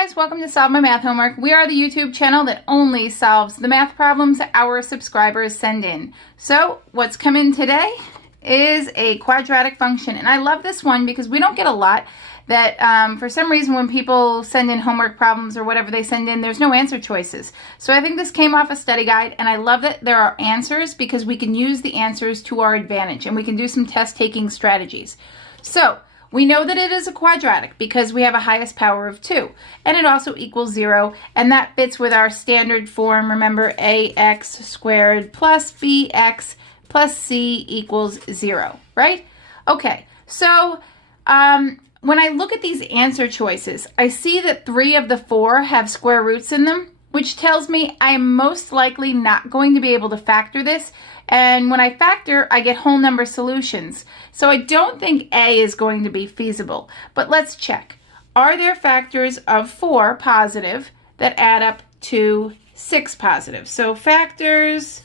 guys, welcome to Solve My Math Homework. We are the YouTube channel that only solves the math problems our subscribers send in. So what's come in today is a quadratic function, and I love this one because we don't get a lot that for some reason when people send in homework problems or whatever they send in, there's no answer choices. So I think this came off a study guide, and I love that there are answers because we can use the answers to our advantage and we can do some test taking strategies. So we know that it is a quadratic because we have a highest power of 2, and it also equals 0, and that fits with our standard form. Remember, ax squared plus bx plus c equals 0, right? Okay, so when I look at these answer choices, I see that 3 of the 4 have square roots in them, which tells me I am most likely not going to be able to factor this. And when I factor, I get whole number solutions. So I don't think A is going to be feasible. But let's check. Are there factors of 4 positive that add up to 6 positive? So factors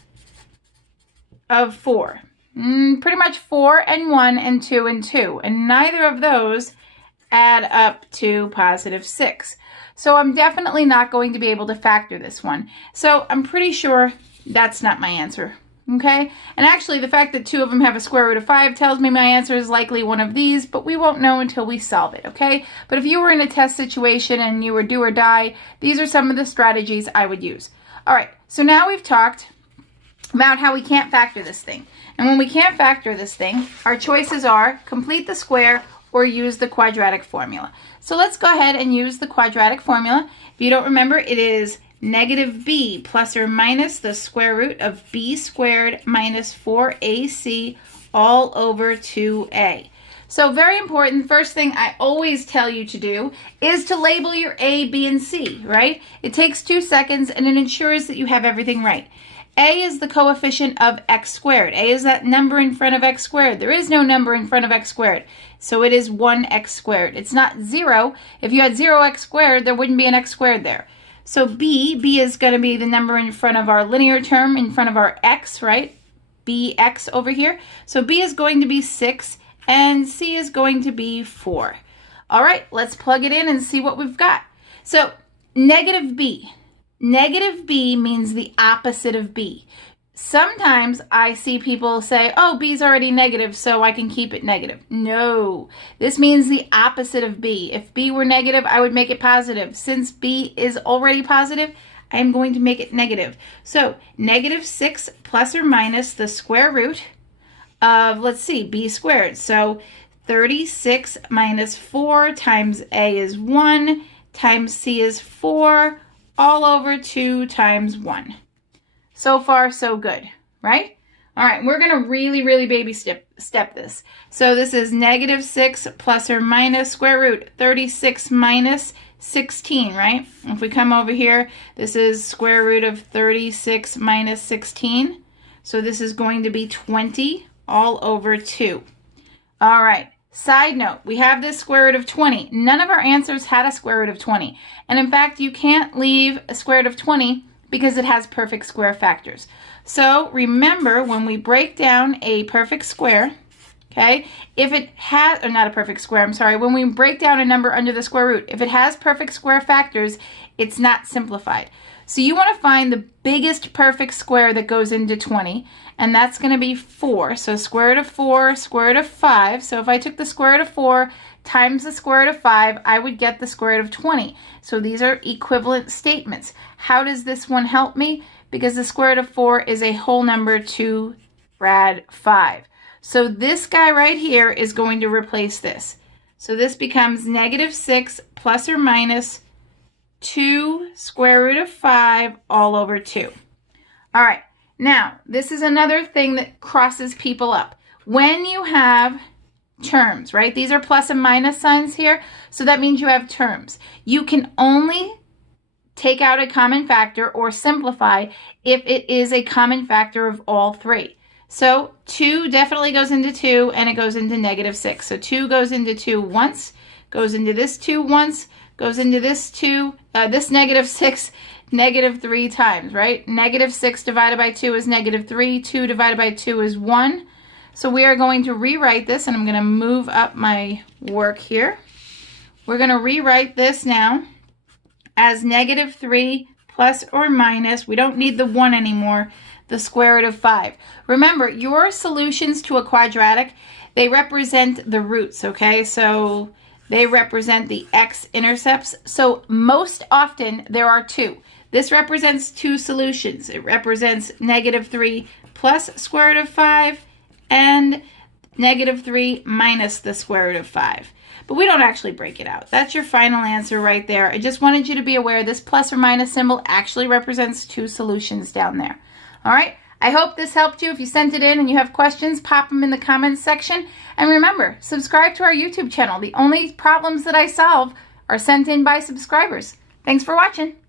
of 4. Pretty much 4 and 1 and 2 and 2. And neither of those add up to positive 6. So I'm definitely not going to be able to factor this one. So I'm pretty sure that's not my answer. Okay, and actually the fact that 2 of them have a square root of 5 tells me my answer is likely one of these, but we won't know until we solve it, okay? But if you were in a test situation and you were do or die, these are some of the strategies I would use. All right, so now we've talked about how we can't factor this thing. And when we can't factor this thing, our choices are complete the square or use the quadratic formula. So let's go ahead and use the quadratic formula. If you don't remember, it is negative b plus or minus the square root of b squared minus 4ac all over 2a. So very important, first thing I always tell you to do is to label your a, b, and c, right? It takes 2 seconds and it ensures that you have everything right. A is the coefficient of x squared. A is that number in front of x squared. There is no number in front of x squared. So it is 1x squared. It's not 0. If you had 0x squared, there wouldn't be an x squared there. So b is going to be the number in front of our linear term, in front of our x, right? bx over here. So b is going to be 6, and c is going to be 4. All right, let's plug it in and see what we've got. So negative b. Negative b means the opposite of b. Sometimes I see people say, oh, b is already negative, so I can keep it negative. No, this means the opposite of b. If b were negative, I would make it positive. Since b is already positive, I'm going to make it negative. So negative 6 plus or minus the square root of, let's see, b squared. So 36 minus 4 times a is 1 times c is 4 all over 2 times 1. So far, so good, right? All right, we're going to really baby step this. So this is negative 6 plus or minus square root 36 minus 16, right? If we come over here, this is square root of 36 minus 16. So this is going to be 20 all over 2. All right. Side note, we have this square root of 20. None of our answers had a square root of 20. And in fact, you can't leave a square root of 20 because it has perfect square factors. So remember, when we break down a perfect square, okay, if it has, or not a perfect square, I'm sorry, when we break down a number under the square root, if it has perfect square factors, it's not simplified. So you want to find the biggest perfect square that goes into 20, and that's going to be 4. So square root of 4, square root of 5. So if I took the square root of 4 times the square root of 5, I would get the square root of 20. So these are equivalent statements. How does this one help me? Because the square root of 4 is a whole number to rad 5. So this guy right here is going to replace this. So this becomes negative 6 plus or minus 2 square root of 5 all over 2. All right, now this is another thing that crosses people up. When you have terms, right? These are plus and minus signs here, so that means you have terms. You can only take out a common factor or simplify if it is a common factor of all 3. So 2 definitely goes into 2, and it goes into negative 6. So 2 goes into 2 once, goes into this 2 once, goes into this 2, this negative 6, negative 3 times, right? Negative 6 divided by 2 is negative 3. 2 divided by 2 is 1. So we are going to rewrite this, and I'm going to move up my work here. We're going to rewrite this now as negative 3 plus or minus, we don't need the 1 anymore, the square root of 5. Remember, your solutions to a quadratic, they represent the roots, okay? So they represent the x-intercepts. So most often there are 2. This represents 2 solutions. It represents negative 3 plus square root of 5 and negative 3 minus the square root of 5. But we don't actually break it out. That's your final answer right there. I just wanted you to be aware this plus or minus symbol actually represents 2 solutions down there. All right, I hope this helped you. If you sent it in and you have questions, pop them in the comments section. And remember, subscribe to our YouTube channel. The only problems that I solve are sent in by subscribers. Thanks for watching.